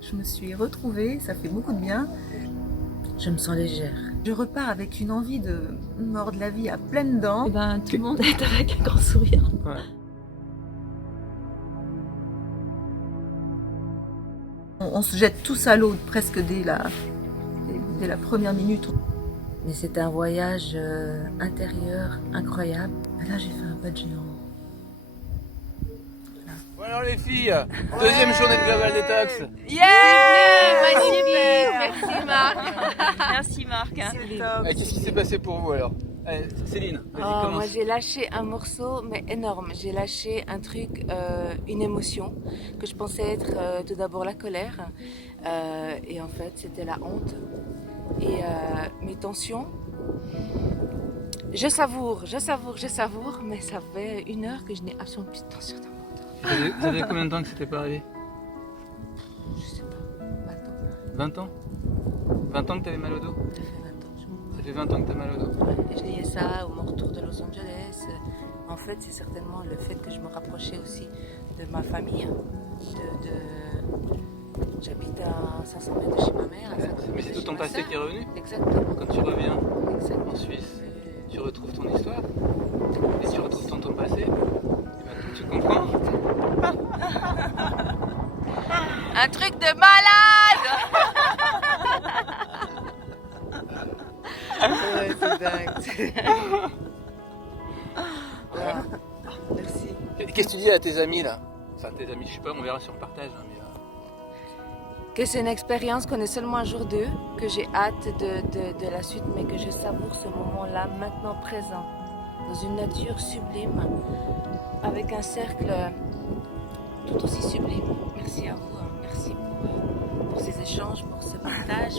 Je me suis retrouvée, ça fait beaucoup de bien. Je me sens légère. Je repars avec une envie de mordre la vie à pleines dents. Et ben, tout le monde est avec un grand sourire. Ouais. On se jette tous à l'eau presque dès la première minute. Mais c'est un voyage intérieur incroyable. Et là, j'ai fait un pas de géant. Bon alors les filles, deuxième journée de Global Detox. Magnifique. Merci Marc. Merci Marc. Qu'est-ce qui s'est passé pour vous alors? Allez, Céline, vas-y, commence. Moi, j'ai lâché un morceau, mais énorme. J'ai lâché un truc, une émotion, que je pensais être tout d'abord la colère. Et en fait, c'était la honte. Et mes tensions, je savoure, mais ça fait 1 heure que je n'ai absolument plus de tension dans mon ventre. Vous avez combien de temps que c'était pas arrivé? Je sais pas, 20 ans 20 ans que t'avais mal au dos? ça fait 20 ans. Ça fait 20 ans que t'as mal au dos? Ouais, je liais ça au mon retour de Los Angeles. En fait, c'est certainement le fait que je me rapprochais aussi de ma famille. J'habite à 500 mètres de chez ma mère. À 50 Mais mètres c'est de tout chez ton ma passé sœur. qui est revenu? Exactement. Quand tu reviens Exactement. en Suisse, tu retrouves ton histoire et tu retrouves ton passé. Et maintenant tu comprends? Un truc de malade. Ouais, c'est dingue. Voilà. Merci. Qu'est-ce que tu dis à tes amis là? Enfin tes amis, je sais pas, on verra si on partage. Hein, mais, Que c'est une expérience qu'on est seulement un jour d'eux, que j'ai hâte de la suite, mais que je savoure ce moment-là, maintenant présent, dans une nature sublime, avec un cercle tout aussi sublime. Merci à vous, merci pour ces échanges, pour ce partage,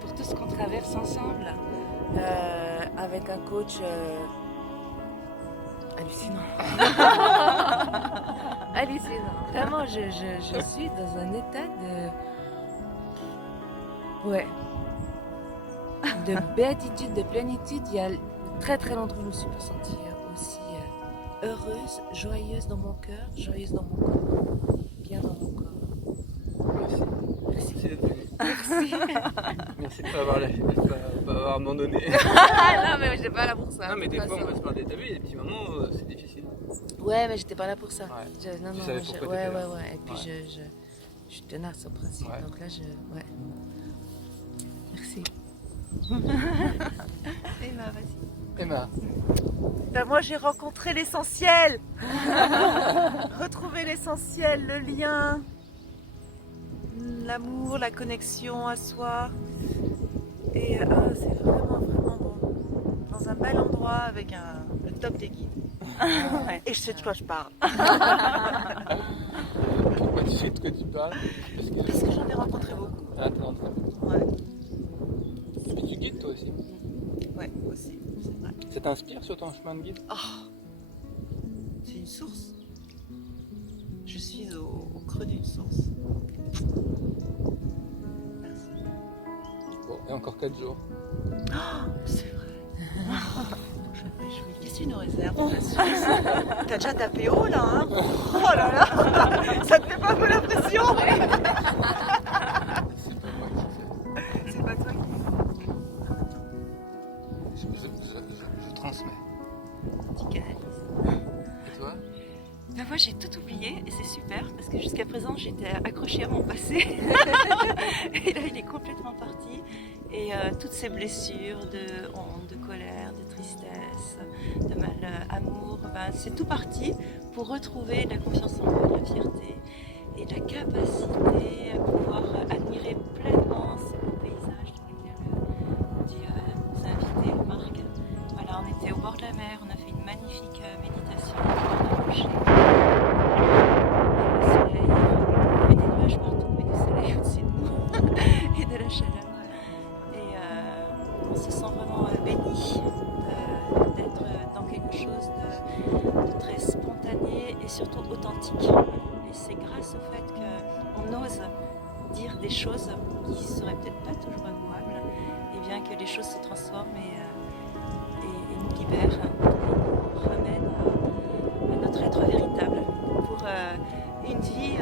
pour tout ce qu'on traverse ensemble, avec un coach hallucinant. Hallucinant. Vraiment, je suis dans un état de... Ouais. De béatitude, de plénitude. Il y a très très longtemps que je me suis pas sentie aussi heureuse, joyeuse dans mon cœur, joyeuse dans mon corps, bien dans mon corps. merci. Merci. Merci d'être venu. Merci. Merci de ne pas avoir lâché, de pas avoir abandonné. Non, mais j'étais pas là pour ça. Non mais de des toute fois on façon. va se parler, t'as vu, il y a des petits moments, c'est difficile. Ouais, mais j'étais pas là pour ça. Ouais. Non, Tu non, savais pourquoi ouais, t'étais là. ouais. Et puis Ouais. je suis tenace au principe. Ouais. Donc là, ouais. Merci. Emma, vas-y. Emma, Ben, moi, j'ai rencontré l'essentiel. Retrouver l'essentiel, le lien, l'amour, la connexion à soi. Et c'est vraiment, vraiment bon. Dans un bel endroit avec le top des guides. Ouais. Et je sais de quoi je parle. pourquoi tu sais de quoi tu parles? Parce que j'en ai rencontré beaucoup. Ah, t'es rentré. Ouais, Et puis tu guides toi aussi. ouais, aussi, c'est vrai. Ça t'inspire sur ton chemin de guide? Oh, c'est une source. Je suis au creux d'une source. Merci. Bon, et encore 4 jours. Oh, c'est vrai. Je me réjouis. Qu'est-ce que tu nous réserves pour la Suisse? T'as déjà tapé haut là, hein? Oh là là! Ça te fait pas un peu la pression? C'est pas moi qui sais. C'est pas toi qui. Je transmets. Tu canalises. Et toi? Ben moi j'ai tout oublié et c'est super parce que jusqu'à présent j'étais accrochée à mon passé et là il est complètement parti et toutes ces blessures de honte, de colère, de tristesse, de mal-amour, ben, c'est tout parti pour retrouver de la confiance en moi, de la fierté et de la capacité à pouvoir admirer pleinement ces beaux paysages dans lesquels tu nous as invités, Marc. Voilà, on était au bord de la mer, on a fait une magnifique méditation, on a marché. Le soleil, il y avait des nuages partout, mais du soleil au-dessus de nous et de la chaleur. Et on se sent vraiment béni d'être dans quelque chose de très spontané et surtout authentique. Et c'est grâce au fait qu'on ose dire des choses qui seraient peut-être pas toujours avouables, et bien que les choses se transforment et nous libèrent, et nous ramènent à notre être véritable pour une vie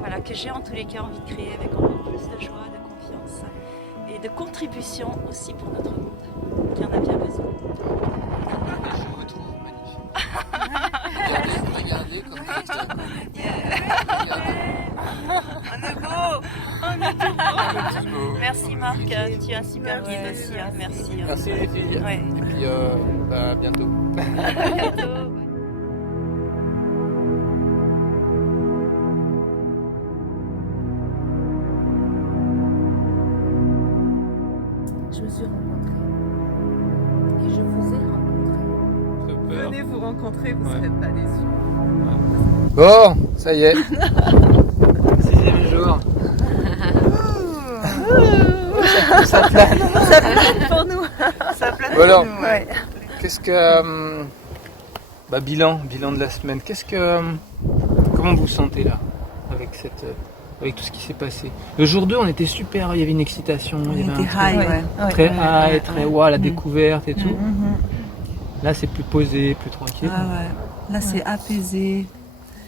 voilà, que j'ai en tous les cas envie de créer avec encore plus de joie, de confiance et de contribution aussi pour notre monde, qui en a bien besoin. Je vous trouve magnifique. Regardez comme On est beau. Merci Marc, tu es un super guide aussi, hein. Merci. Merci les filles. Ouais. Et puis à bientôt. À bientôt. Je me suis rencontrée. Et je vous ai rencontré. Venez vous rencontrer, vous ne Ouais. serez pas déçus. Bon, ça y est. 6e jour. Ça plane. Ça plane pour nous. Ça plane Bon alors, pour nous. Ouais. qu'est-ce que... bilan de la semaine. Comment vous vous sentez là avec tout ce qui s'est passé? Le jour 2, on était super, il y avait une excitation. On il y avait était un truc high, ouais. très high, très wow, la Mm. découverte et tout. Mhm. Là, c'est plus posé, plus tranquille. Ah ouais. Là, c'est apaisé.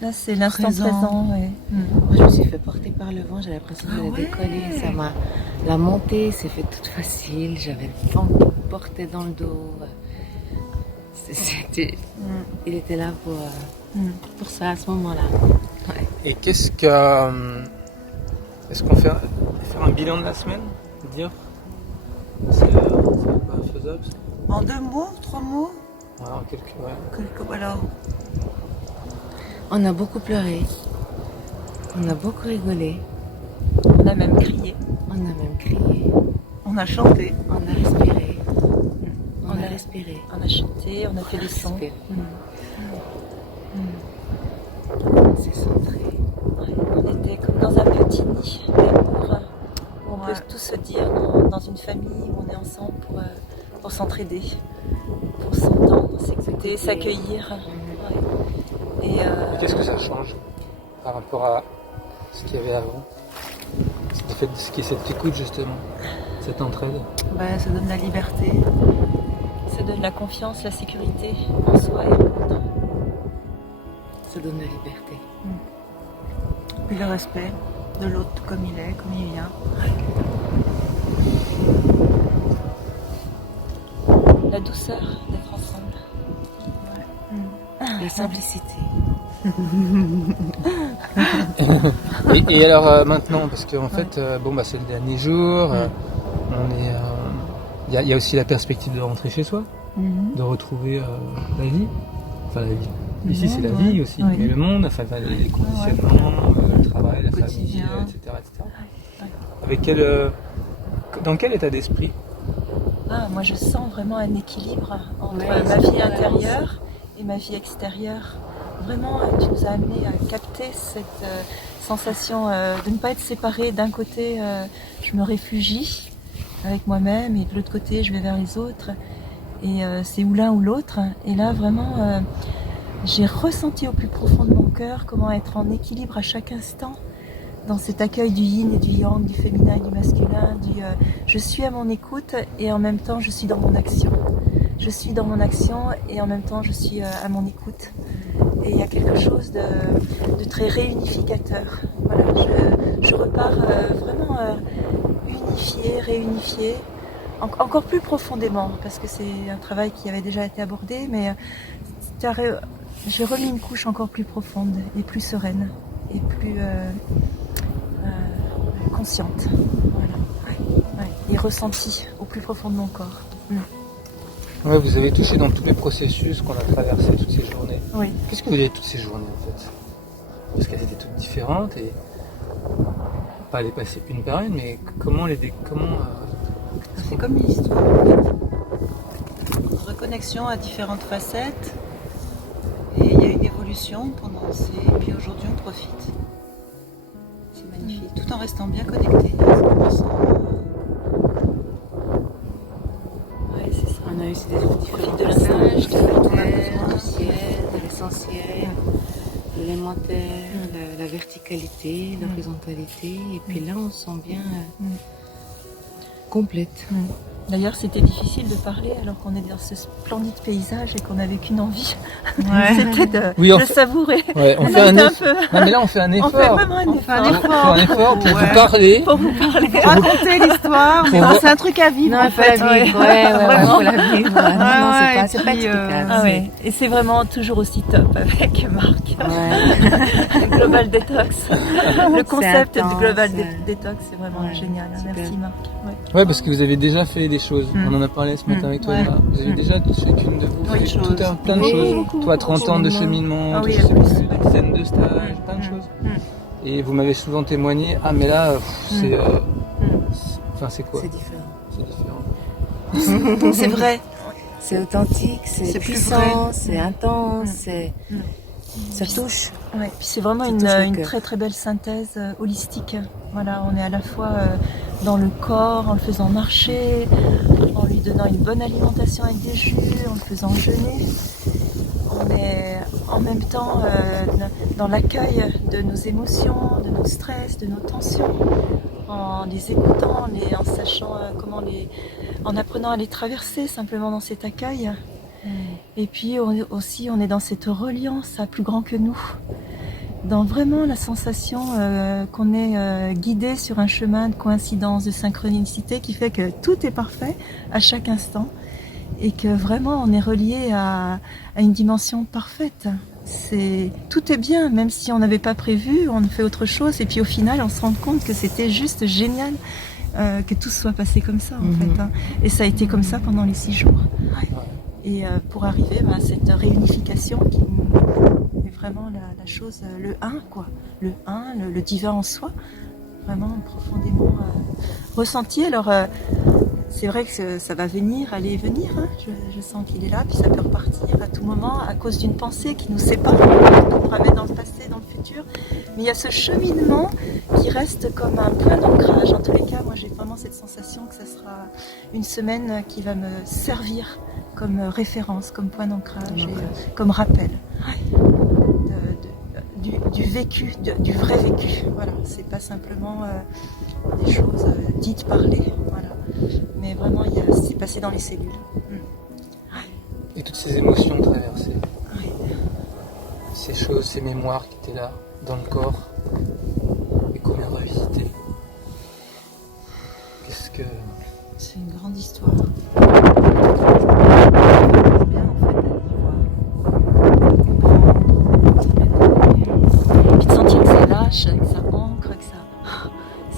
Là, c'est l'instant Présent. présent. Ouais. Moi, je me suis fait porter par le vent, j'ai l'impression de ouais. décoller. La montée s'est faite toute facile, j'avais le vent qui me portait dans le dos. Il était là pour ça à ce moment-là. Ouais. Et est-ce qu'on fait un bilan de la semaine? Dire c'est pas faisable ça? En 2 mots, 3 mots Ouais, en quelques... ouais. Alors, On a beaucoup pleuré, on a beaucoup rigolé, On a même crié. on a même crié, on a chanté. on a respiré. On a respiré. On a chanté, on a fait des sons. Respiré. On s'est centré. On était comme dans un petit nid d'amour où on Ouais. peut tout se dire dans une famille où on est ensemble pour s'entraider, pour s'entendre, s'écouter, s'accueillir. Ouais. Et Et qu'est-ce que ça change par rapport à ce qu'il y avait avant? Le fait de ce qui est cette écoute justement, cette entraide. Bah, ça donne la liberté. ça donne la confiance, la sécurité en soi et en l'autre. Ça donne la liberté. Puis le respect de l'autre comme il est, comme il vient. La douceur d'être ensemble. La simplicité. Et alors maintenant, parce qu'en fait, c'est le dernier jour, il y a aussi la perspective de rentrer chez soi, de retrouver la vie. Enfin la vie. Ici c'est la vie aussi, Oui. mais le monde, enfin les conditionnements, le travail, la famille, quotidien. etc. Dans quel état d'esprit? Moi je sens vraiment un équilibre entre Ouais, ma c'est vie une balance. intérieure et ma vie extérieure. Vraiment, tu nous as amené à capter cette sensation de ne pas être séparée. D'un côté, je me réfugie avec moi-même et de l'autre côté, je vais vers les autres. Et c'est ou l'un ou l'autre. Et là, vraiment, j'ai ressenti au plus profond de mon cœur comment être en équilibre à chaque instant dans cet accueil du yin et du yang, du féminin et du masculin, je suis à mon écoute et en même temps je suis dans mon action. Je suis dans mon action et en même temps je suis à mon écoute. Et il y a quelque chose de très réunificateur. Voilà, je repars vraiment unifiée, réunifiée, encore plus profondément, parce que c'est un travail qui avait déjà été abordé, mais j'ai remis une couche encore plus profonde et plus sereine et plus consciente. Voilà. Ouais. Et ressentie au plus profond de mon corps. Ouais, vous avez touché dans tous les processus qu'on a traversés toutes ces journées. Oui. Qu'est-ce que vous avez toutes ces journées en fait? Parce qu'elles étaient toutes différentes et pas les passer une par une, mais C'est comme une histoire. Reconnexion à différentes facettes. Et il y a une évolution pendant et puis aujourd'hui on profite. C'est magnifique. Tout en restant bien connecté. Ouais, c'est ça. On a eu ces différents Profite de passages, de l'instant. la terre, du ciel, de l'essentiel, de l'élémentaire, la verticalité, l'horizontalité. Et puis là, on se sent bien complète. D'ailleurs, c'était difficile de parler alors qu'on est dans ce splendide paysage et qu'on n'avait qu'une envie, Ouais. c'était de Oui, on le fait- savourer. Ouais, on On fait a un été un effort. peu- Non, mais là, on fait un On effort. fait vraiment un On fait un effort. On fait un effort pour Ouais. vous parler. Pour vous parler. Raconter l'histoire, mais Pour bon, vo- c'est un truc à vivre Non, en il faut fait. la vivre. Ouais, Vraiment. faut la vivre. Non, non, ouais, c'est pas et puis, explicable. Ah ouais. Et c'est vraiment toujours aussi top avec Marc. Ouais. Global Detox. Le concept intense, du Global ouais. Detox, c'est vraiment Ouais, génial. super. Merci Marc. Ouais. Ouais, parce que vous avez déjà fait des choses. Mm. On en a parlé ce matin avec toi. Ouais. Emma. Vous avez Mm. déjà, chacune de vous, Oui, fait choses. tout plein de Oui, choses. beaucoup, Toi, 30 ans de cheminement, Ah oui, je sais en plus, plus. des dizaines de stages, plein de choses. Et vous m'avez souvent témoigné, ah mais là, c'est... Enfin, c'est quoi? C'est différent. C'est différent. C'est vrai. C'est authentique, c'est C'est plus puissant, vrai. c'est intense, c'est... Mm. Ça touche. Ouais. Puis c'est vraiment Ça une, touche le une cœur. très très belle synthèse holistique. Voilà, on est à la fois dans le corps, en le faisant marcher, en lui donnant une bonne alimentation avec des jus, en le faisant jeûner. On est en même temps dans l'accueil de nos émotions, de nos stress, de nos tensions, en les écoutant, en sachant en apprenant à les traverser simplement dans cet accueil. Et puis aussi on est dans cette reliance à plus grand que nous, dans vraiment la sensation qu'on est guidé sur un chemin de coïncidence, de synchronicité qui fait que tout est parfait à chaque instant et que vraiment on est relié à une dimension parfaite. Tout est bien, même si on n'avait pas prévu, on fait autre chose et puis au final on se rend compte que c'était juste génial que tout soit passé comme ça en fait. Hein. Et ça a été comme ça pendant les 6 jours. Et pour arriver à cette réunification qui est vraiment la chose, le un, quoi. Le un, le divin en soi, vraiment profondément ressenti. Alors, c'est vrai que ça va venir, aller et venir. Hein. Je sens qu'il est là, puis ça peut repartir à tout moment à cause d'une pensée qui nous sépare, qui nous ramène dans le passé, dans le futur. Mais il y a ce cheminement qui reste comme un point d'ancrage. En tous les cas, moi j'ai vraiment cette sensation que ça sera une semaine qui va me servir comme référence, comme point d'ancrage, et, comme rappel du vécu, du vrai vécu. Voilà, c'est pas simplement des choses dites, parlées, voilà. Mais vraiment, c'est passé dans les cellules. Et toutes ces émotions traversées. Oui. Ces choses, ces mémoires qui étaient là, dans le corps, et qu'on vient revisiter. Qu'est-ce que... C'est une grande histoire. Et puis de sentir que ça lâche, que ça ancre, que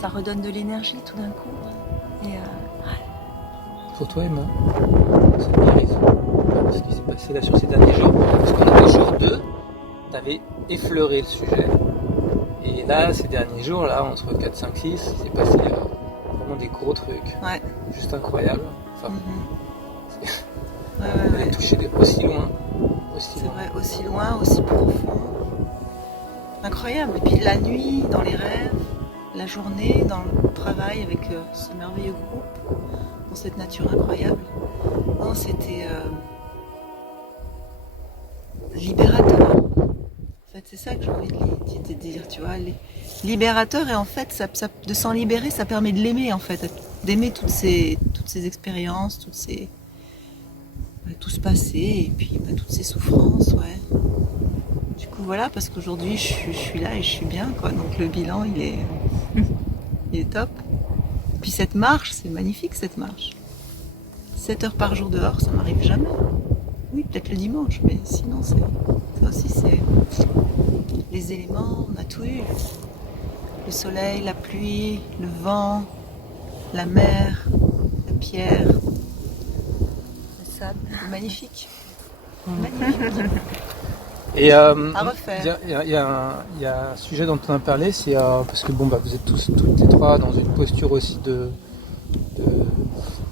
ça redonne de l'énergie tout d'un coup. Et Pour toi, Emma, c'est une guérison. Ce qui s'est passé là sur ces derniers jours. Parce qu'on est au jour 2, tu avais effleuré le sujet. Et là, ces derniers jours, là, entre 4, 5, 6, il s'est passé vraiment des gros trucs. Ouais. Juste incroyables. Enfin, Ouais, vous avez touché aussi loin. Aussi c'est loin. vrai, aussi loin, aussi profond. Incroyable. Et puis la nuit, dans les rêves, la journée, dans le travail avec ce merveilleux groupe, dans cette nature incroyable. Non, c'était libérateur. En fait, c'est ça que j'ai envie de dire, tu vois. Libérateur, et en fait, de s'en libérer, ça permet de l'aimer, en fait. D'aimer toutes ces expériences, tout ce passé, et puis toutes ces souffrances, ouais. Du coup, voilà, parce qu'aujourd'hui, je suis là et je suis bien, quoi. Donc le bilan, il est top. Puis cette marche, c'est magnifique, cette marche. 7 heures par jour dehors, ça m'arrive jamais. Oui, peut-être le dimanche, mais sinon, ça aussi, c'est les éléments, on a tout eu. Le soleil, la pluie, le vent, la mer, la pierre, le sable, c'est magnifique. Magnifique. Et À refaire. il y a un sujet dont on a parlé, c'est parce que bon, bah, vous êtes toutes les trois dans une posture aussi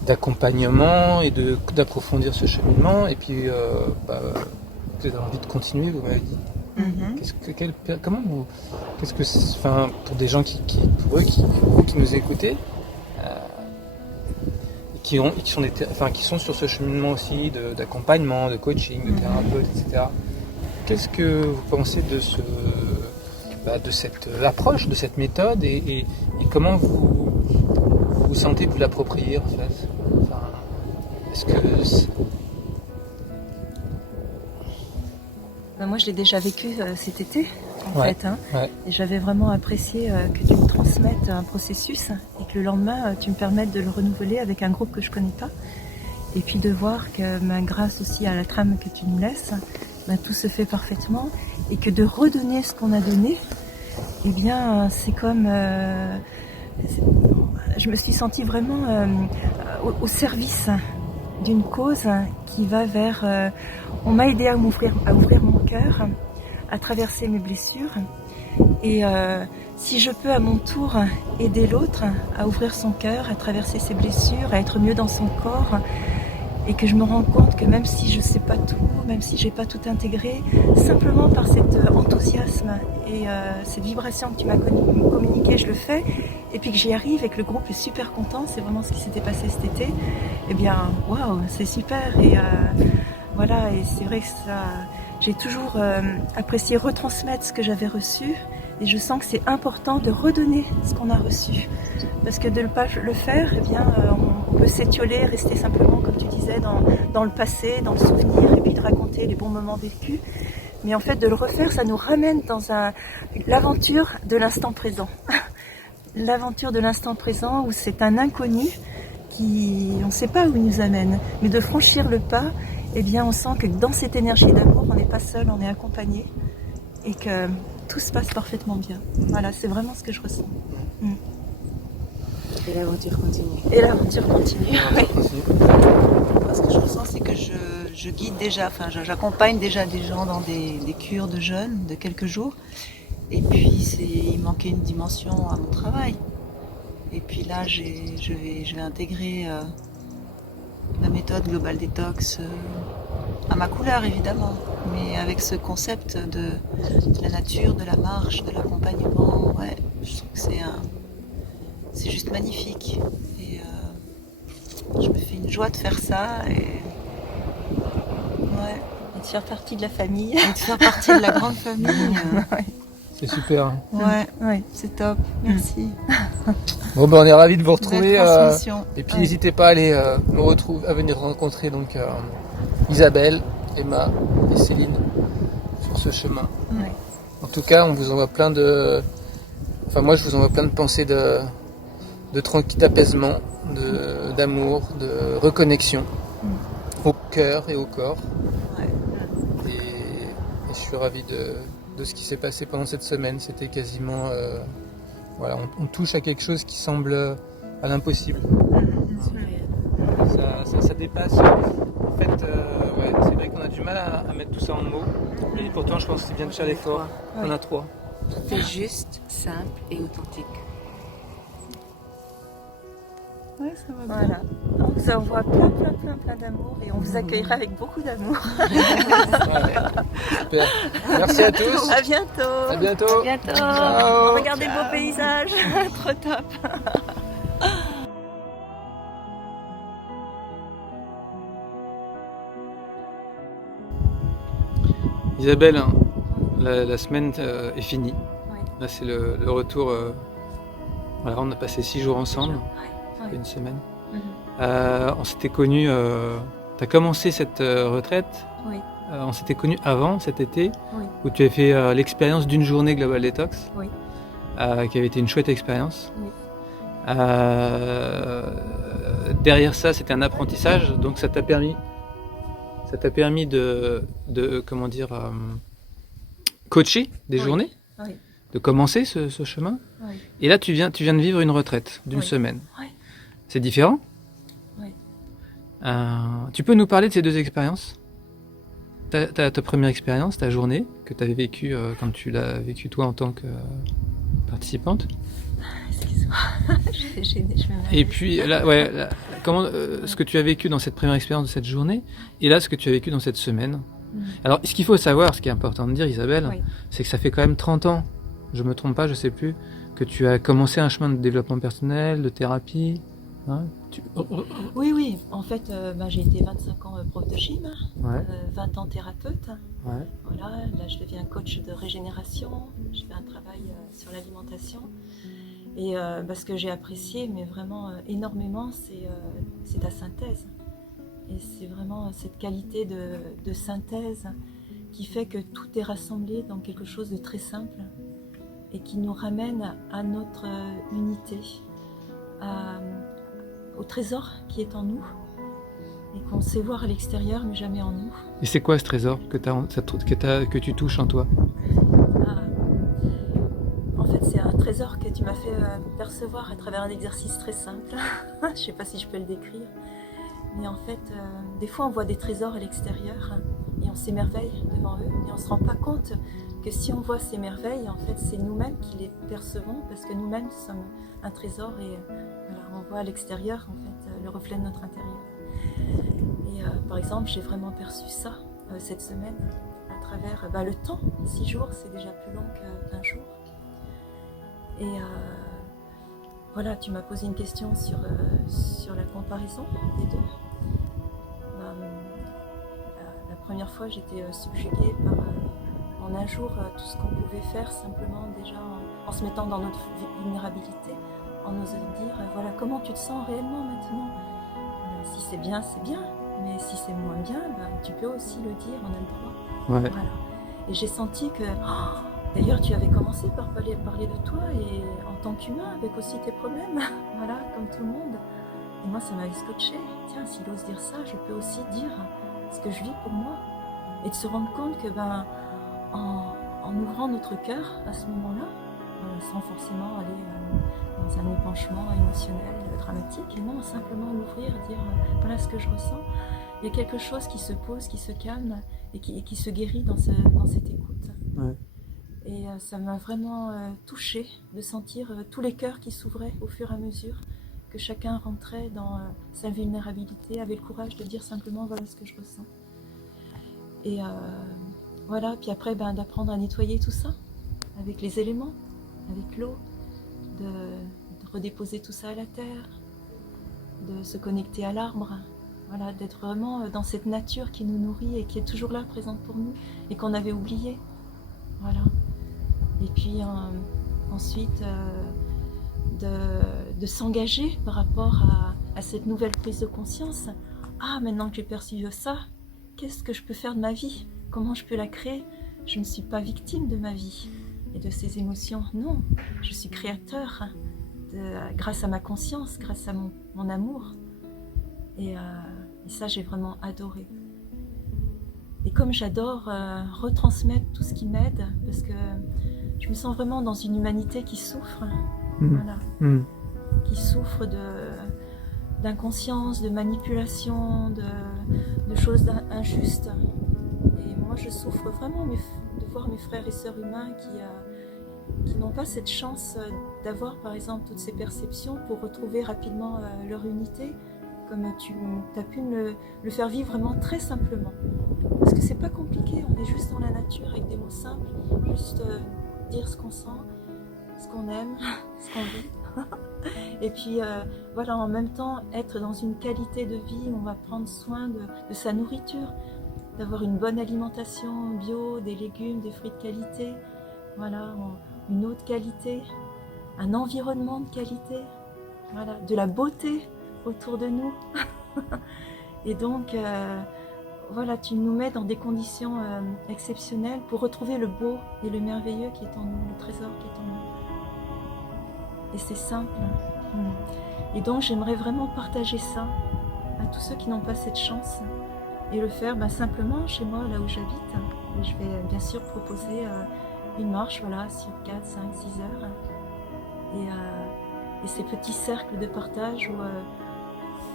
d'accompagnement et d'approfondir ce cheminement. Et puis, vous avez envie de continuer, vous m'avez dit. Enfin, pour des gens qui nous écoutaient, qui sont sur ce cheminement aussi d'accompagnement, de coaching, de thérapeute, etc. Qu'est-ce que vous pensez de cette approche, de cette méthode et comment vous sentez vous l'approprier en fait? Enfin, Est-ce que c'est- Moi, je l'ai déjà vécu cet été, en Ouais, fait. Hein. ouais. Et j'avais vraiment apprécié que tu me transmettes un processus et que le lendemain, tu me permettes de le renouveler avec un groupe que je connais pas. Et puis de voir que grâce aussi à la trame que tu me laisses, tout se fait parfaitement. Et que de redonner ce qu'on a donné, eh bien, c'est comme... je me suis sentie vraiment au service d'une cause qui va vers... on m'a aidé à ouvrir mon cœur, à traverser mes blessures. Et si je peux à mon tour aider l'autre à ouvrir son cœur, à traverser ses blessures, à être mieux dans son corps, et que je me rends compte que même si je ne sais pas tout, même si j'ai pas tout intégré, simplement par cet enthousiasme et cette vibration que tu m'as communiquée, je le fais, et puis que j'y arrive et que le groupe est super content, c'est vraiment ce qui s'était passé cet été, eh bien, waouh, c'est super. Et voilà, et c'est vrai que ça, j'ai toujours apprécié retransmettre ce que j'avais reçu, et je sens que c'est important de redonner ce qu'on a reçu. Parce que de ne pas le faire, eh bien, on peut s'étioler, rester simplement, comme tu disais, dans le passé, dans le souvenir, et puis de raconter les bons moments vécus. Mais en fait, de le refaire, ça nous ramène dans l'aventure de l'instant présent. L'aventure de l'instant présent où c'est un inconnu on ne sait pas où il nous amène. Mais de franchir le pas, eh bien, on sent que dans cette énergie d'amour, on n'est pas seul, on est accompagné. Et que tout se passe parfaitement bien. Voilà, c'est vraiment ce que je ressens. Et l'aventure continue. Et l'aventure continue. Oui. Moi, ce que je ressens, c'est que je guide déjà, enfin, j'accompagne déjà des gens dans des cures de jeûne de quelques jours. Et puis, il manquait une dimension à mon travail. Et puis là, je vais intégrer la méthode Global Detox à ma couleur, évidemment, mais avec ce concept de la nature, de la marche, de l'accompagnement. Ouais, je trouve que c'est juste magnifique. Et je me fais une joie de faire ça. Et Et de faire partie de la famille. de faire partie de la grande famille. C'est super. Hein. Ouais, c'est top. Merci. Bon, ben, on est ravis de vous Belle retrouver. transmission. Et puis Ouais. n'hésitez pas à aller nous retrouver, à venir rencontrer donc Isabelle, Emma et Céline sur ce chemin. Ouais. En tout cas, on vous envoie plein de. Enfin, moi, je vous envoie plein de pensées de tranquille, d'apaisement, d'amour, de reconnexion au cœur et au corps. Ouais. Et je suis ravi de ce qui s'est passé pendant cette semaine. C'était quasiment. Voilà, on touche à quelque chose qui semble à l'impossible. Ça dépasse. En fait, ouais, c'est vrai qu'on a du mal à mettre tout ça en mots. Et pourtant, je pense que c'est bien de faire l'effort. On a trois. Tout est juste, simple et authentique. Ouais, ça va bien. Voilà. On vous envoie plein d'amour et on vous accueillera avec beaucoup d'amour. Ouais, super. Merci à tous. À bientôt. À bientôt. À bientôt. Ciao. Regardez le beau paysage. Trop top. Isabelle, hein, la semaine est finie. Oui. Là, c'est le retour. Voilà, on a passé 6 jours ensemble, Ouais. une semaine. Mhm. On s'était connus. Tu as commencé cette retraite. Oui. On s'était connus avant cet été, Oui. où tu as fait l'expérience d'une journée Global Detox, Oui. qui avait été une chouette expérience. Oui. Derrière ça, c'était un apprentissage, donc ça t'a permis de comment dire, coacher des Oui. journées, Oui. de commencer ce chemin. Oui. Et là, tu viens de vivre une retraite d'une Oui. semaine. Oui. C'est différent. Oui. Tu peux nous parler de ces deux expériences? Ta première expérience, ta journée, que tu avais vécue quand tu l'as vécue toi en tant que participante. Excuse-moi. Je suis gênée, je vais Et puis, comment, ce que tu as vécu dans cette première expérience de cette journée, et là, ce que tu as vécu dans cette semaine. Alors, ce qu'il faut savoir, ce qui est important de dire, Isabelle, Oui. c'est que ça fait quand même 30 ans, je me trompe pas, je sais plus, que tu as commencé un chemin de développement personnel, de thérapie. Hein, Oui. En fait, j'ai été 25 ans prof de gym, Ouais. 20 ans thérapeute. Ouais. Voilà, là je deviens coach de régénération. Je fais un travail sur l'alimentation. Et ce que j'ai apprécié, mais vraiment énormément, c'est ta synthèse. Et c'est vraiment cette qualité de synthèse qui fait que tout est rassemblé dans quelque chose de très simple et qui nous ramène à notre unité, au trésor qui est en nous et qu'on sait voir à l'extérieur mais jamais en nous. Et c'est quoi ce trésor que tu touches en toi? En fait, c'est un trésor que tu m'as fait percevoir à travers un exercice très simple. Je ne sais pas si je peux le décrire. Mais en fait, des fois, on voit des trésors à l'extérieur et on s'émerveille devant eux. Et on ne se rend pas compte que si on voit ces merveilles, en fait, c'est nous-mêmes qui les percevons parce que nous-mêmes sommes un trésor et voilà, on voit à l'extérieur, en fait, le reflet de notre intérieur. Et par exemple, j'ai vraiment perçu ça cette semaine à travers le temps. 6 jours, c'est déjà plus long qu'un jour. Et voilà, tu m'as posé une question sur la comparaison des deux. La première fois, j'étais subjuguée par en un jour tout ce qu'on pouvait faire simplement déjà en se mettant dans notre vulnérabilité, en osant dire voilà comment tu te sens réellement maintenant. Si c'est bien, c'est bien, mais si c'est moins bien, tu peux aussi le dire, on a le droit. Ouais. Voilà. Et j'ai senti que d'ailleurs, tu avais commencé par parler de toi et en tant qu'humain, avec aussi tes problèmes, voilà, comme tout le monde. Et moi, ça m'avait scotché. Tiens, s'il ose dire ça, je peux aussi dire ce que je vis pour moi. Et de se rendre compte que, en ouvrant notre cœur à ce moment-là, sans forcément aller dans un épanchement émotionnel dramatique, et non, simplement l'ouvrir, dire voilà ce que je ressens. Il y a quelque chose qui se pose, qui se calme et qui se guérit dans cette écoute. Ouais. Et ça m'a vraiment touchée de sentir tous les cœurs qui s'ouvraient au fur et à mesure, que chacun rentrait dans sa vulnérabilité, avait le courage de dire simplement voilà ce que je ressens. Et voilà, puis après d'apprendre à nettoyer tout ça avec les éléments, avec l'eau, de redéposer tout ça à la terre, de se connecter à l'arbre, voilà, d'être vraiment dans cette nature qui nous nourrit et qui est toujours là, présente pour nous, et qu'on avait oubliée. Voilà. Et puis ensuite de s'engager par rapport à cette nouvelle prise de conscience. Ah, maintenant que j'ai perçu ça, qu'est-ce que je peux faire de ma vie? Comment je peux la créer? Je ne suis pas victime de ma vie et de ses émotions. Non, je suis créateur grâce à ma conscience, grâce à mon amour. Et ça, j'ai vraiment adoré. Et comme j'adore retransmettre tout ce qui m'aide, parce que je me sens vraiment dans une humanité qui souffre, voilà, qui souffre d'inconscience, de manipulation, de choses injustes. Et moi, je souffre vraiment de voir mes frères et sœurs humains qui n'ont pas cette chance d'avoir, par exemple, toutes ces perceptions pour retrouver rapidement leur unité, comme tu as pu le faire vivre vraiment très simplement. Parce que c'est pas compliqué, on est juste dans la nature avec des mots simples, juste dire ce qu'on sent, ce qu'on aime, ce qu'on vit. Et puis voilà, en même temps, être dans une qualité de vie où on va prendre soin de sa nourriture, d'avoir une bonne alimentation bio, des légumes, des fruits de qualité, voilà, une eau de qualité, un environnement de qualité, voilà, de la beauté autour de nous. Et donc, voilà, tu nous mets dans des conditions exceptionnelles pour retrouver le beau et le merveilleux qui est en nous, le trésor qui est en nous. Et c'est simple. Et donc, j'aimerais vraiment partager ça à tous ceux qui n'ont pas cette chance et le faire simplement chez moi, là où j'habite. Et je vais bien sûr proposer une marche, voilà, sur 4, 5, 6 heures. Et ces petits cercles de partage où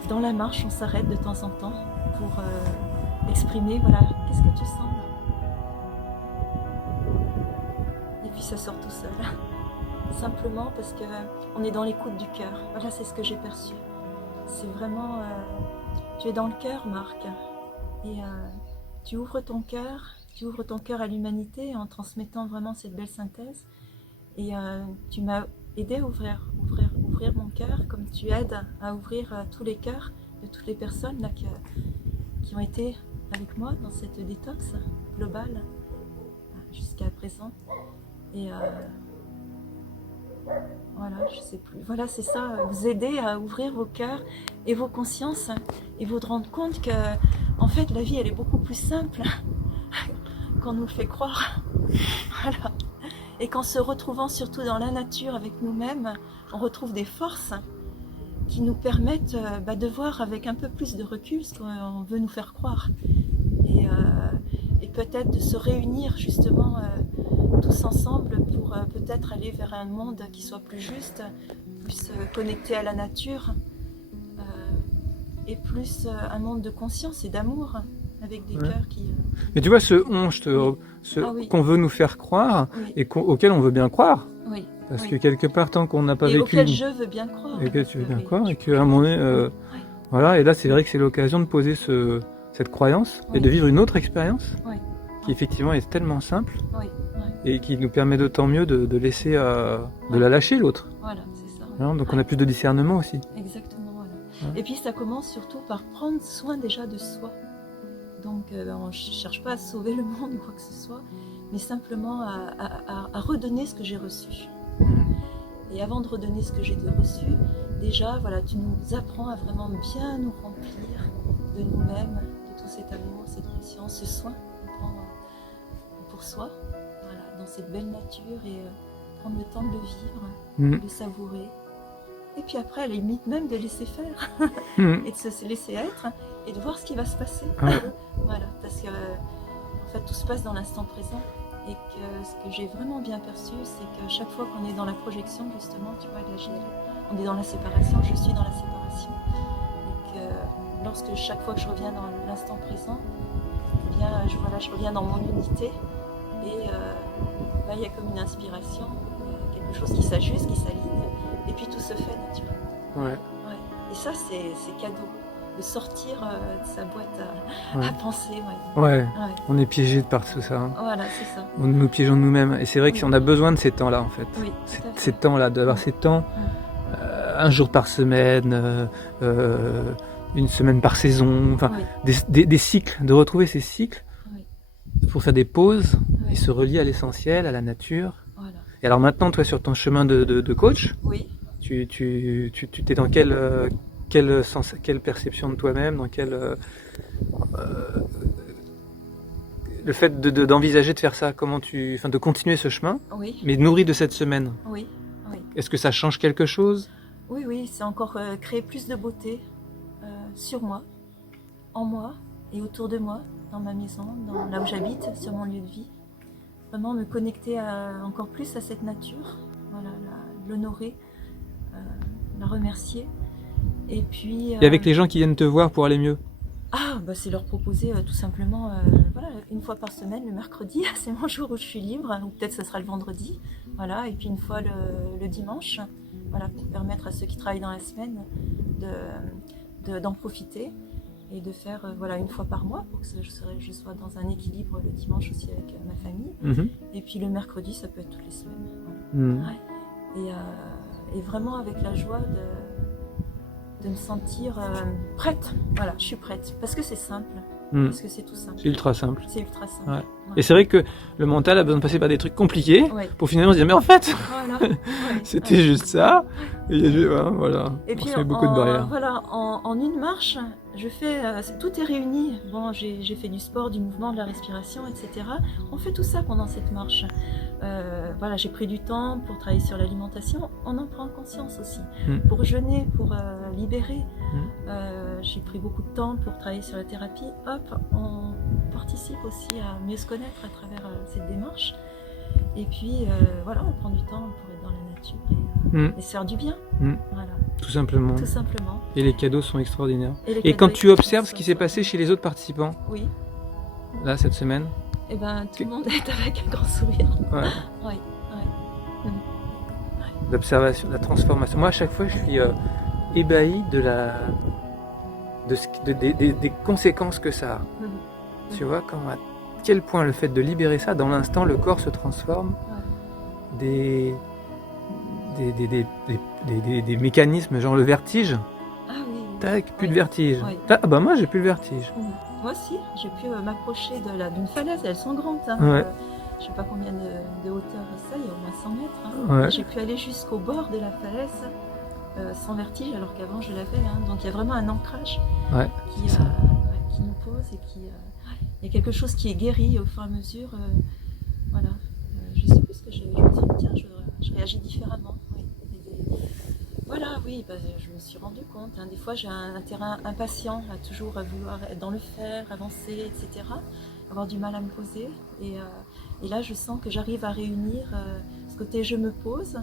dans la marche, on s'arrête de temps en temps pour exprimer, voilà, qu'est-ce que tu sens là? Et puis ça sort tout seul. Simplement parce qu'on est dans l'écoute du cœur. Voilà, c'est ce que j'ai perçu. C'est vraiment... tu es dans le cœur, Marc. Et tu ouvres ton cœur à l'humanité en transmettant vraiment cette belle synthèse. Et tu m'as aidé à ouvrir mon cœur, comme tu aides à ouvrir tous les cœurs de toutes les personnes là, qui ont été avec moi dans cette détox globale jusqu'à présent. Et Voilà, je sais plus. Voilà, c'est ça, vous aider à ouvrir vos cœurs et vos consciences et vous rendre compte que, en fait, la vie, elle est beaucoup plus simple qu'on nous le fait croire. Voilà. Et qu'en se retrouvant surtout dans la nature avec nous-mêmes, on retrouve des forces qui nous permettent de voir avec un peu plus de recul ce qu'on veut nous faire croire. Et peut-être de se réunir justement tous ensemble pour peut-être aller vers un monde qui soit plus juste, plus connecté à la nature, et plus un monde de conscience et d'amour, avec des cœurs qui... Mais tu vois, ce qu'on veut nous faire croire et auquel on veut bien croire. Oui. Parce que quelque part, tant qu'on n'a pas et vécu... auquel je veux bien croire. Et auquel tu veux bien croire, et qu'à un moment donné... Voilà, et là, c'est vrai que c'est l'occasion de poser cette croyance et de vivre une autre expérience qui, effectivement, est tellement simple et qui nous permet d'autant mieux de laisser... de la lâcher, l'autre. Voilà, c'est ça. Hein, donc on a plus de discernement aussi. Exactement, voilà. Et puis, ça commence surtout par prendre soin déjà de soi. Donc, on ne cherche pas à sauver le monde ou quoi que ce soit, mais simplement à redonner ce que j'ai reçu. Et avant de redonner ce que j'ai reçu, déjà, voilà, tu nous apprends à vraiment bien nous remplir de nous-mêmes, de tout cet amour, cette conscience, ce soin qu'on prend pour soi, voilà, dans cette belle nature et prendre le temps de le vivre, de savourer. Et puis après, à la limite même de laisser faire et de se laisser être et de voir ce qui va se passer. Voilà, parce que en fait, tout se passe dans l'instant présent. Et que ce que j'ai vraiment bien perçu, c'est que chaque fois qu'on est dans la projection, justement, tu vois, on est dans la séparation, je suis dans la séparation. Et que lorsque chaque fois que je reviens dans l'instant présent, eh bien, je reviens dans mon unité. Et là, il y a comme une inspiration, quelque chose qui s'ajuste, qui s'aligne. Et puis tout se fait naturellement. Et ça, c'est cadeau. De sortir de sa boîte à penser. On est piégé par tout ça. Hein. Voilà, c'est ça. Nous piégeons nous-mêmes. Et c'est vrai qu'on a besoin de ces temps-là, en fait. Ces temps-là, d'avoir ces temps, un jour par semaine, une semaine par saison, enfin, des cycles, de retrouver ces cycles pour faire des pauses et se relier à l'essentiel, à la nature. Voilà. Et alors maintenant, toi, sur ton chemin de coach, tu t'es dans quelle perception de toi-même, dans quelle le fait d'envisager de faire ça, de continuer ce chemin, mais nourri de cette semaine. Est-ce que ça change quelque chose? Oui, c'est encore créer plus de beauté sur moi, en moi et autour de moi, dans ma maison, là où j'habite, sur mon lieu de vie. Vraiment me connecter encore plus à cette nature, voilà, l'honorer, la remercier. Et puis, et avec les gens qui viennent te voir pour aller mieux? C'est leur proposer tout simplement, voilà, une fois par semaine, le mercredi, c'est mon jour où je suis libre, ou peut-être ce sera le vendredi, voilà, et puis une fois le dimanche, voilà, pour permettre à ceux qui travaillent dans la semaine d'en profiter et de faire voilà, une fois par mois pour que je sois dans un équilibre le dimanche aussi avec ma famille. Et puis le mercredi, ça peut être toutes les semaines. Voilà. Et vraiment avec la joie de me sentir prête. Voilà, je suis prête. Parce que c'est simple. Parce que c'est tout simple. C'est ultra simple. C'est ultra simple. Ouais. Et c'est vrai que le mental a besoin de passer par des trucs compliqués pour finalement se dire mais en fait, c'était juste ça. Et voilà. Et puis beaucoup de barrières. Voilà, en une marche, je fais tout est réuni. Bon, j'ai fait du sport, du mouvement, de la respiration, etc. On fait tout ça pendant cette marche. Voilà, j'ai pris du temps pour travailler sur l'alimentation. On en prend conscience aussi. Pour jeûner, pour libérer. J'ai pris beaucoup de temps pour travailler sur la thérapie. Hop, on participe aussi à mieux se connaître à travers cette démarche. Et puis, voilà, on prend du temps pour être dans la nature et se faire du bien. Voilà. Tout simplement. Tout simplement. Et les cadeaux sont extraordinaires. Et quand tu observes ce qui s'est passé chez les autres participants, là, cette semaine, eh ben, tout le monde est avec un grand sourire. L'observation, la transformation. Moi, à chaque fois, je suis ébahi des conséquences que ça a. Tu vois, à quel point le fait de libérer ça, dans l'instant, le corps se transforme. Des mécanismes, genre le vertige. Tac, plus de vertige. Moi, j'ai plus le vertige. Moi aussi, j'ai pu m'approcher d'une falaise, elles sont grandes. je sais pas combien de hauteur ça, il y a au moins 100 mètres. Ouais. J'ai pu aller jusqu'au bord de la falaise sans vertige, alors qu'avant je l'avais. Donc il y a vraiment un ancrage Ouais, qui, c'est ça. qui nous pose et qui... il y a quelque chose qui est guéri au fur et à mesure. Voilà. Je sais plus ce que je me dis, tiens, je réagis différemment. Oui. Voilà, oui, je me suis rendu compte. Des fois, j'ai un terrain impatient à toujours vouloir être dans le faire, avancer, etc. Avoir du mal à me poser. Et là, je sens que j'arrive à réunir ce côté je me pose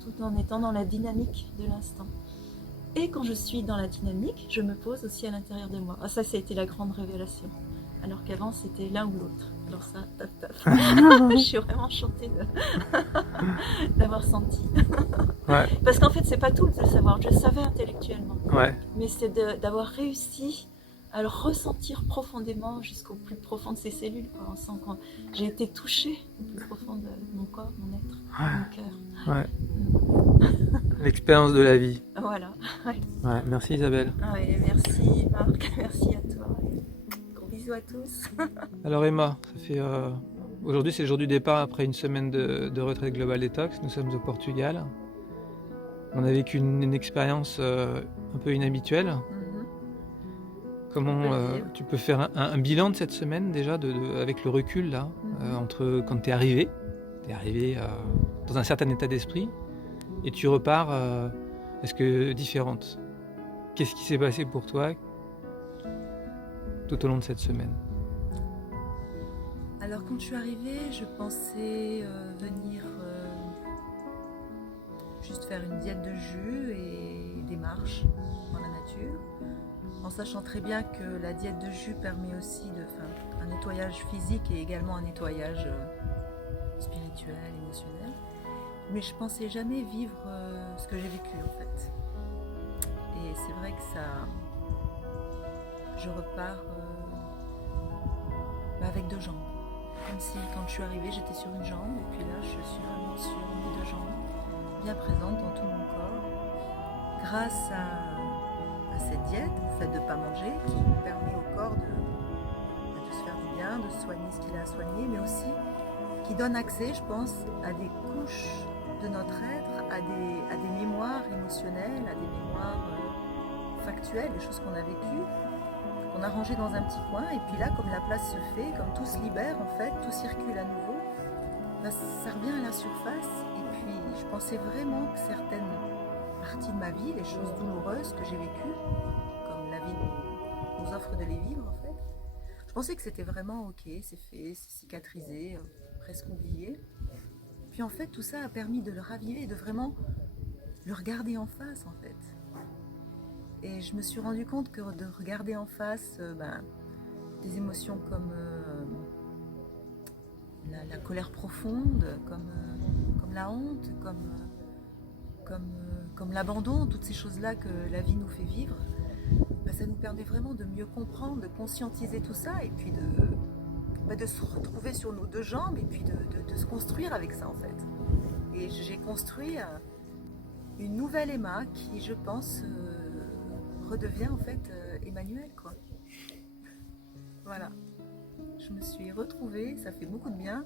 tout en étant dans la dynamique de l'instant. Et quand je suis dans la dynamique, je me pose aussi à l'intérieur de moi. Ça a été la grande révélation. Alors qu'avant, c'était l'un ou l'autre. Alors ça, taf, taf. Je suis vraiment enchantée d'avoir senti. Ouais. Parce qu'en fait, c'est pas tout de le savoir. Je le savais intellectuellement. Ouais. Mais c'est d'avoir réussi à le ressentir profondément jusqu'au plus profond de ses cellules. On sent que j'ai été touchée au plus profond de mon corps, mon être, mon cœur. Ouais. L'expérience de la vie. Voilà. Ouais. Ouais. Merci Isabelle. Ouais, merci Marc, merci à toi. Gros bisous à tous. Alors Emma, ça fait aujourd'hui c'est le jour du départ après une semaine de retraite Global Detox. Nous sommes au Portugal. On a vécu une expérience un peu inhabituelle. Comment tu peux faire un bilan de cette semaine déjà avec le recul là, entre quand tu es arrivé dans un certain état d'esprit et tu repars est-ce que différente. Qu'est-ce qui s'est passé pour toi tout au long de cette semaine? Alors quand je suis arrivée, je pensais venir juste faire une diète de jus et des marches dans la nature, en sachant très bien que la diète de jus permet aussi un nettoyage physique et également un nettoyage spirituel, émotionnel. Mais je pensais jamais vivre ce que j'ai vécu en fait. Et c'est vrai que je repars avec deux jambes. Comme si quand je suis arrivée, j'étais sur une jambe, et puis là, je suis vraiment sur mes deux jambes, bien présente dans tout mon corps, grâce à cette diète, au fait de ne pas manger, qui permet au corps de se faire du bien, de soigner ce qu'il a à soigner, mais aussi qui donne accès, je pense, à des couches de notre être, à des mémoires émotionnelles, à des mémoires factuelles, des choses qu'on a vécues, qu'on a rangées dans un petit coin, et puis là, comme la place se fait, comme tout se libère en fait, tout circule à nouveau, ça revient à la surface. Et puis je pensais vraiment que certaines parties de ma vie, les choses douloureuses que j'ai vécues, comme la vie nous offre de les vivre en fait, je pensais que c'était vraiment ok, c'est fait, c'est cicatrisé, presque oublié. Puis en fait, tout ça a permis de le raviver, de vraiment le regarder en face en fait. Et je me suis rendu compte que de regarder en face des émotions comme la colère profonde, comme la honte, comme l'abandon, toutes ces choses-là que la vie nous fait vivre, ça nous permet vraiment de mieux comprendre, de conscientiser tout ça et puis de se retrouver sur nos deux jambes et puis de se construire avec ça en fait. Et j'ai construit une nouvelle Emma qui, je pense, redevient en fait Emmanuel quoi. Voilà. Je me suis retrouvée, ça fait beaucoup de bien.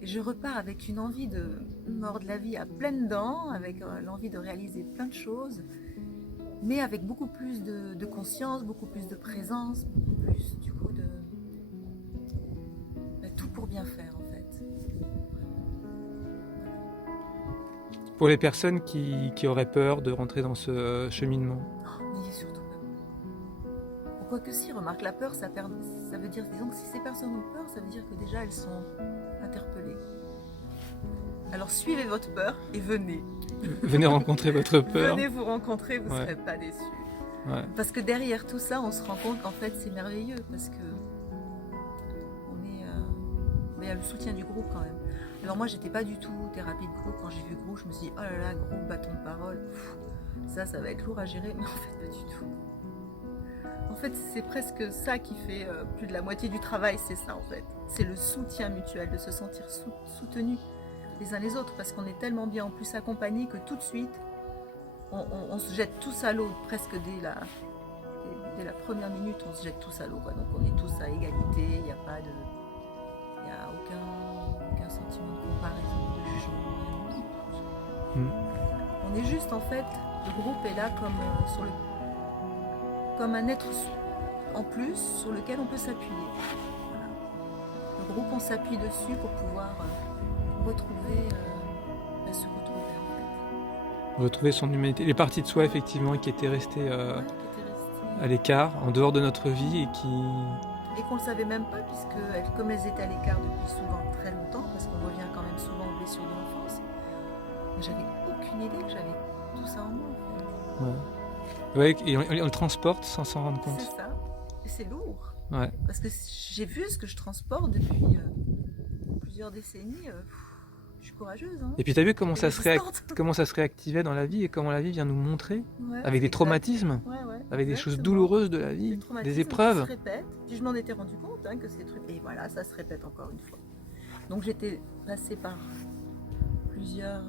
Et je repars avec une envie de mordre la vie à pleines dents, avec l'envie de réaliser plein de choses, mais avec beaucoup plus de conscience, beaucoup plus de présence, beaucoup plus du coup tout pour bien faire en fait. Pour les personnes qui auraient peur de rentrer dans ce cheminement. N'ayez surtout pas. Pourquoi que si, remarque, la peur, ça veut dire, disons que si ces personnes ont peur, ça veut dire que déjà elles sont interpellées. Alors suivez votre peur et venez. Venez rencontrer votre peur. Venez vous rencontrer, vous ne serez pas déçus. Ouais. Parce que derrière tout ça, on se rend compte qu'en fait c'est merveilleux, parce que il y a le soutien du groupe quand même. Alors moi j'étais pas du tout thérapie de groupe, quand j'ai vu groupe je me suis dit oh là là, groupe, bâton de parole, ça va être lourd à gérer, mais en fait pas du tout. En fait c'est presque ça qui fait plus de la moitié du travail, c'est ça en fait. C'est le soutien mutuel, de se sentir soutenu les uns les autres, parce qu'on est tellement bien en plus accompagnés que tout de suite on se jette tous à l'eau, presque dès la première minute on se jette tous à l'eau quoi. Donc on est tous à égalité, il n'y a aucun sentiment de comparaison, de jugement. Mm. On est juste en fait, le groupe est là comme un être en plus sur lequel on peut s'appuyer. Voilà. Le groupe, on s'appuie dessus pour pouvoir se retrouver en fait. Retrouver son humanité. Les parties de soi, effectivement, qui étaient restées Ouais, qui était restée. à l'écart, en dehors de notre vie et qui... Et qu'on ne le savait même pas, puisque comme elles étaient à l'écart depuis souvent très longtemps, parce qu'on revient quand même souvent aux blessures de l'enfance, j'avais aucune idée que j'avais tout ça en moi. En fait. Ouais, et on le transporte sans s'en rendre compte. C'est ça. Et c'est lourd. Ouais. Parce que j'ai vu ce que je transporte depuis plusieurs décennies. Je suis courageuse. Hein. Et puis tu as vu comment ça, résistante. comment ça se réactivait dans la vie et comment la vie vient nous montrer, Ouais, avec des exact. traumatismes, Ouais, avec des choses exactement. douloureuses de la vie, Des traumatismes des épreuves. qui se répètent. Puis je m'en étais rendu compte que ces trucs. Et voilà, ça se répète encore une fois. Donc j'étais passée par plusieurs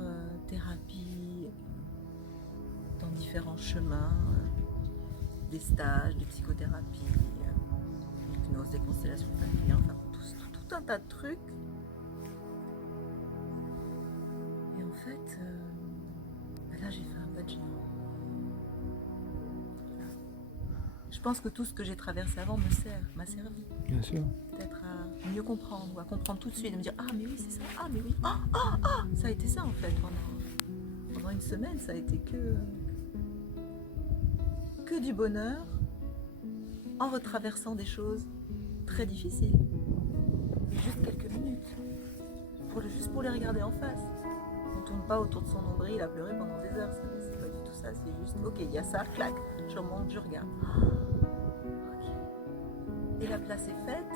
thérapies dans différents chemins, des stages de psychothérapie, l'hypnose, des constellations familiales, enfin tout un tas de trucs. Et en fait, là j'ai fait un pas de géant. Je pense que tout ce que j'ai traversé avant m'a servi. Bien sûr. Peut-être à mieux comprendre, ou à comprendre tout de suite, et me dire ah mais oui c'est ça, ah mais oui, ça a été ça en fait pendant une semaine, ça a été que du bonheur en retraversant des choses très difficiles. Juste quelques minutes, juste pour les regarder en face. On ne tourne pas autour de son nombril à pleurer pendant des heures, c'est pas du tout ça, c'est juste ok, il y a ça, clac, je remonte, je regarde. Okay. Et la place est faite.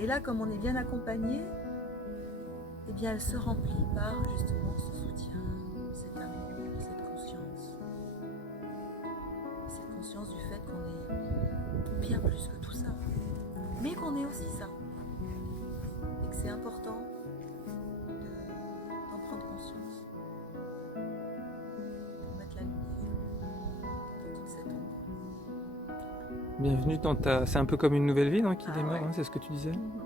Et là, comme on est bien accompagné, eh bien, elle se remplit par justement ce soutien, cet amour, cette conscience. Cette conscience du fait qu'on est bien plus que tout ça, mais qu'on est aussi ça. Et que c'est important d'en prendre conscience, pour mettre la lumière dans toute cette ombre. Bienvenue dans ta... C'est un peu comme une nouvelle vie qui démarre, ouais. c'est ce que tu disais. Mm-hmm.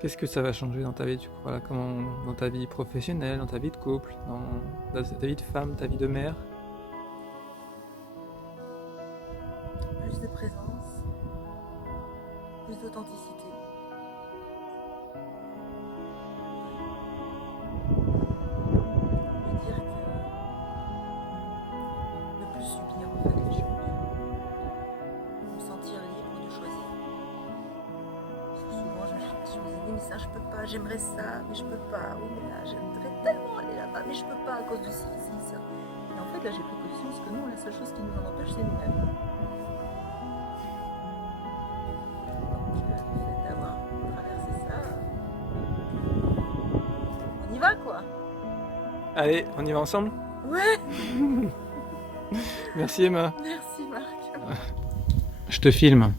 Qu'est-ce que ça va changer dans ta vie, tu crois, là, dans ta vie professionnelle, dans ta vie de couple, dans ta vie de femme, ta vie de mère? Plus de présence, plus d'authenticité. Et dire que ne plus subir en fait les choses. Me sentir libre de choisir. Parce que souvent je me dis oui mais ça je peux pas, j'aimerais ça, mais je peux pas. Oui mais là j'aimerais tellement aller là-bas, mais je peux pas à cause de ci, ça. Et en fait là j'ai pris conscience que non, la seule chose qui nous en empêche c'est nous-mêmes. Allez, on y va ensemble? Ouais. Merci Emma. Merci Marc. Je te filme.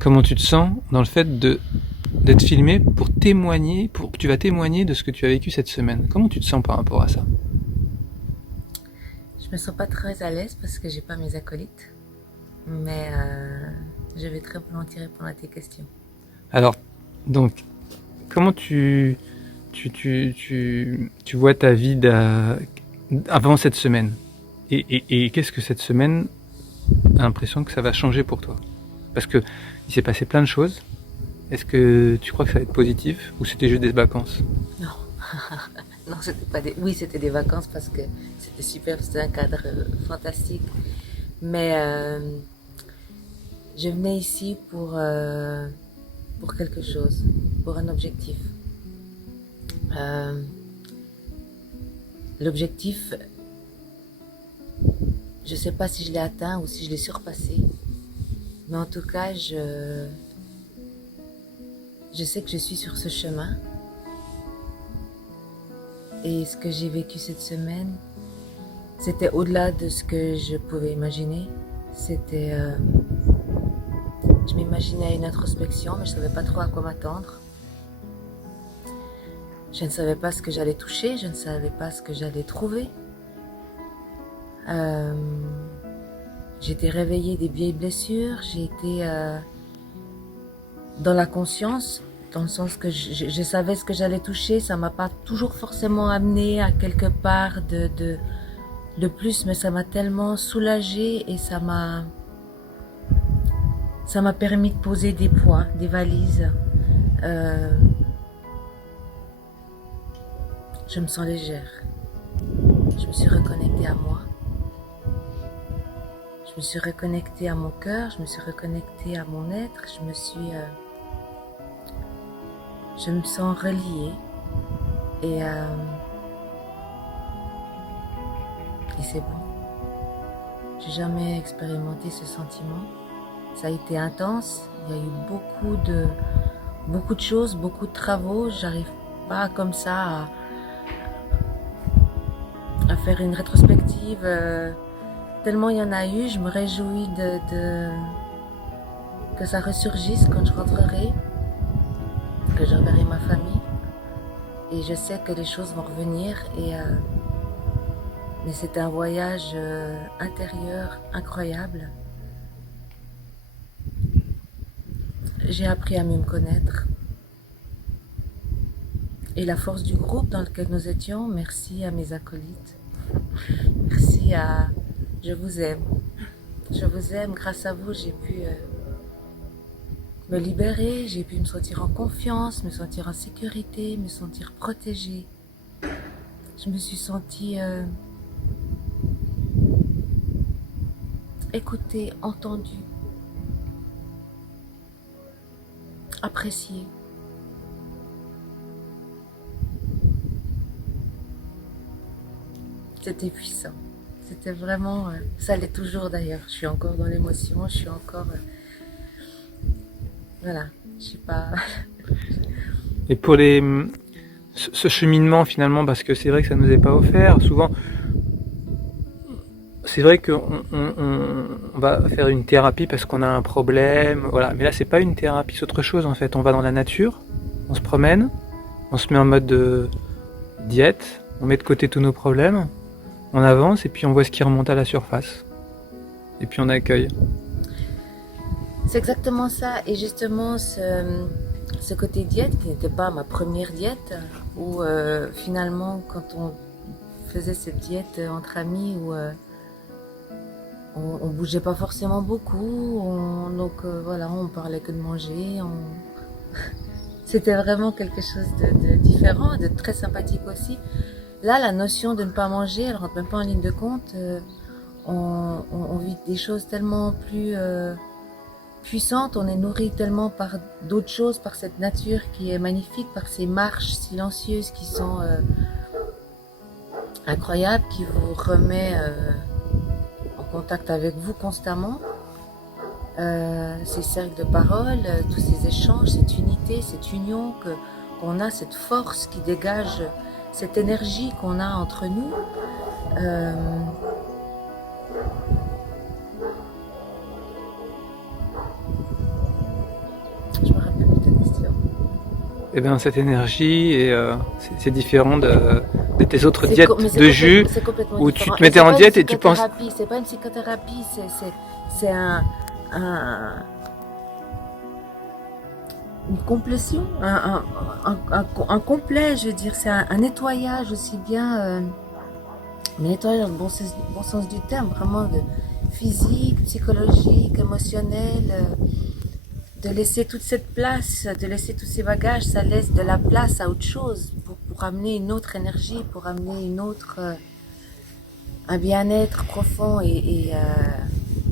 Comment tu te sens dans le fait d'être filmé pour témoigner, tu vas témoigner de ce que tu as vécu cette semaine. Comment tu te sens par rapport à ça? Je me sens pas très à l'aise parce que j'ai pas mes acolytes, mais je vais très volontiers répondre à tes questions. Alors, donc, comment tu vois ta vie avant cette semaine et qu'est-ce que cette semaine a l'impression que ça va changer pour toi? Parce que il s'est passé plein de choses. Est-ce que tu crois que ça va être positif ou c'était juste des vacances? Non, non, c'était pas des... Oui, c'était des vacances parce que c'était super, c'était un cadre fantastique. Mais je venais ici pour quelque chose, pour un objectif. L'objectif, je sais pas si je l'ai atteint ou si je l'ai surpassé, mais en tout cas, je sais que je suis sur ce chemin. Et ce que j'ai vécu cette semaine, c'était au-delà de ce que je pouvais imaginer. C'était, je m'imaginais à une introspection, mais je savais pas trop à quoi m'attendre. Je ne savais pas ce que j'allais toucher, je ne savais pas ce que j'allais trouver. J'ai été réveillée des vieilles blessures, j'ai été dans la conscience dans le sens que je savais ce que j'allais toucher. Ça m'a pas toujours forcément amené à quelque part de plus, mais ça m'a tellement soulagée et ça m'a permis de poser des poids, des valises. Je me sens légère. Je me suis reconnectée à moi. Je me suis reconnectée à mon cœur, je me suis reconnectée à mon être, je me sens reliée et c'est bon. J'ai jamais expérimenté ce sentiment. Ça a été intense. Il y a eu beaucoup de choses, beaucoup de travaux. J'arrive pas comme ça à faire une rétrospective. Tellement il y en a eu, je me réjouis que ça ressurgisse quand je rentrerai, que je reverrai ma famille. Et je sais que les choses vont revenir. Mais c'est un voyage intérieur incroyable. J'ai appris à mieux me connaître. Et la force du groupe dans lequel nous étions, merci à mes acolytes. Merci à... Je vous aime. Je vous aime. Grâce à vous, j'ai pu me libérer, j'ai pu me sentir en confiance, me sentir en sécurité, me sentir protégée. Je me suis sentie écoutée, entendue, appréciée. C'était puissant. C'était vraiment... ça l'est toujours d'ailleurs. Je suis encore dans l'émotion, je suis encore... voilà, je sais pas... Et pour ce cheminement finalement, parce que c'est vrai que ça nous est pas offert, souvent... C'est vrai qu'on va faire une thérapie parce qu'on a un problème, voilà. Mais là, c'est pas une thérapie, c'est autre chose en fait. On va dans la nature, on se promène, on se met en mode de diète, on met de côté tous nos problèmes, on avance et puis on voit ce qui remonte à la surface. Et puis on accueille. C'est exactement ça. Et justement, ce côté diète, qui n'était pas ma première diète, où finalement, quand on faisait cette diète entre amis, où on bougeait pas forcément beaucoup, donc voilà, on parlait que de manger. C'était vraiment quelque chose de différent, de très sympathique aussi. Là, la notion de ne pas manger, elle rentre même pas en ligne de compte. On vit des choses tellement plus puissantes, on est nourri tellement par d'autres choses, par cette nature qui est magnifique, par ces marches silencieuses qui sont incroyables, qui vous remet en contact avec vous constamment. Ces cercles de parole, tous ces échanges, cette unité, cette union qu'on a, cette force qui dégage, cette énergie qu'on a entre nous. Je me rappelle plus ta question. Et bien cette énergie, c'est différent de tes autres diètes de jus, où tu te mettais en diète et tu penses... C'est pas une psychothérapie, c'est une complétion, un complet, je veux dire, c'est un nettoyage aussi bien, mais nettoyage dans le bon sens du terme, vraiment de physique, psychologique, émotionnel, de laisser toute cette place, de laisser tous ces bagages, ça laisse de la place à autre chose pour amener une autre énergie, pour amener une autre, un bien-être profond et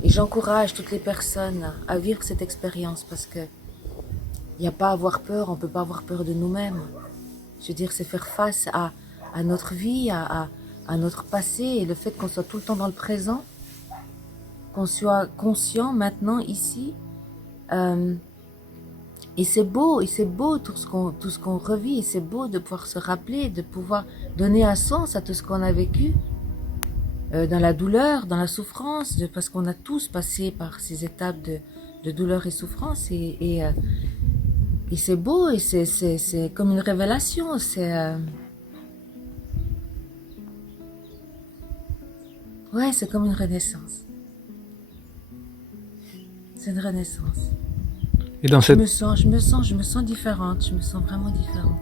j'encourage toutes les personnes à vivre cette expérience parce que il n'y a pas à avoir peur, on ne peut pas avoir peur de nous-mêmes. Je veux dire, c'est faire face à notre vie, à notre passé et le fait qu'on soit tout le temps dans le présent, qu'on soit conscient maintenant, ici. Et c'est beau tout ce qu'on revit, et c'est beau de pouvoir se rappeler, de pouvoir donner un sens à tout ce qu'on a vécu. Dans la douleur, dans la souffrance, parce qu'on a tous passé par ces étapes de douleur et souffrance et c'est beau et c'est comme une révélation, ouais, c'est comme une renaissance. C'est une renaissance. Et dans Je cette... me sens différente. Je me sens vraiment différente.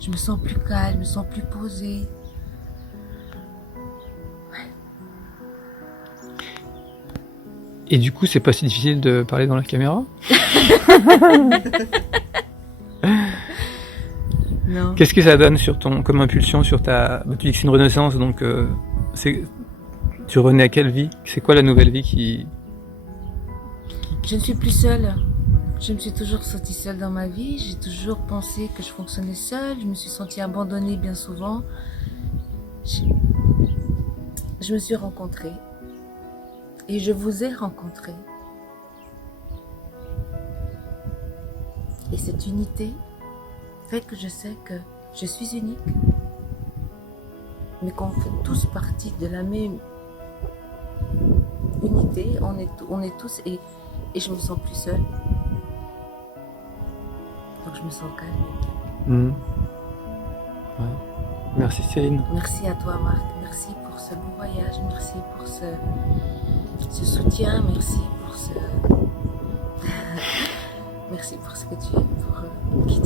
Je me sens plus calme, je me sens plus posée. Et du coup, c'est pas si difficile de parler dans la caméra? Non. Qu'est-ce que ça donne sur ton, comme impulsion sur ta... Bah, tu dis que c'est une renaissance, donc tu renais à quelle vie? C'est quoi la nouvelle vie qui... Je ne suis plus seule. Je me suis toujours sentie seule dans ma vie. J'ai toujours pensé que je fonctionnais seule. Je me suis sentie abandonnée bien souvent. Je me suis rencontrée. Et je vous ai rencontré. Et cette unité fait que je sais que je suis unique, mais qu'on fait tous partie de la même unité. On est tous, et je me sens plus seule. Donc je me sens calme. Ouais. Merci Céline. Merci à toi Marc. Merci pour ce beau voyage. Merci pour ce soutien. Merci pour ce... Merci pour ce que tu es, pour qui tu es.